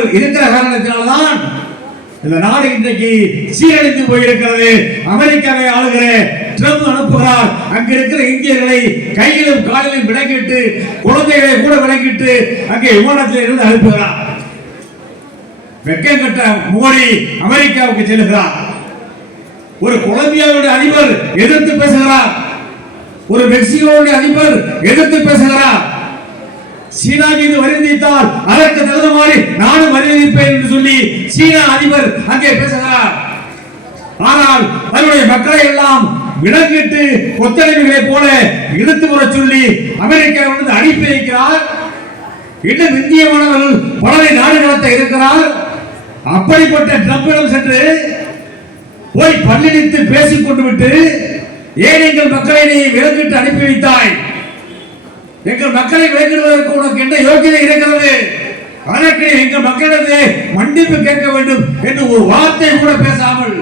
இவர் இருக்கிற காரணத்தினால்தான் இந்த நாடு இன்றைக்கு சீரழிந்து போயிருக்கிறது. அமெரிக்காவை ஆளுகிற ட்ரம்ப் அனுப்புகிறார். அங்க இருக்கிற இந்தியர்களை கையிலும் காலிலும் விலங்கிட்டு, குழந்தைகளை கூட விலங்கிட்டு அங்கே விமானத்தில் இருந்து அனுப்புகிறார். வெக்கம் கட்ட மோடி அமெரிக்காவுக்கு செல்கிறார். ஒரு கொலம்பியாவுடைய அதிபர் எதிர்த்து பேசுகிறார். ஒரு மெக்சிகோவுடைய அதிபர் எதிர்த்து பேசுகிறார். சீனா மீது வரி விதித்தால் அதற்கு தகுந்த மாதிரி நானும் வரி விதிப்பேன் என்று சொல்லி சீனா அதிபர் அங்கே பேசுகிறார். ஆனால் தன்னுடைய மக்களை எல்லாம் விலங்கிட்டு கொத்தடிமைகளை போல இழுத்து வர சொல்லி அமெரிக்காவிலிருந்து அனுப்பி வைக்கிறார். இன்னும் இந்திய மாணவர்கள் பலரை நாடு கடத்த இருக்கிறார். அப்படிப்பட்ட ட்ரம்பிடம் சென்று போய் பல்லிழித்து பேசிக் கொண்டு விட்டு, ஏன் எங்கள் மக்களை நீ விலங்கிட்டு அனுப்பி வைத்தாய்? எங்கள் மக்களை விலகிடுவதற்கு உனக்கு என்ன யோகியதை இருக்கிறது? அதற்கு எங்கள் மக்களிடத்திலே மன்னிப்பு கேட்க வேண்டும் என்று ஒரு வார்த்தை கூட பேசாமல்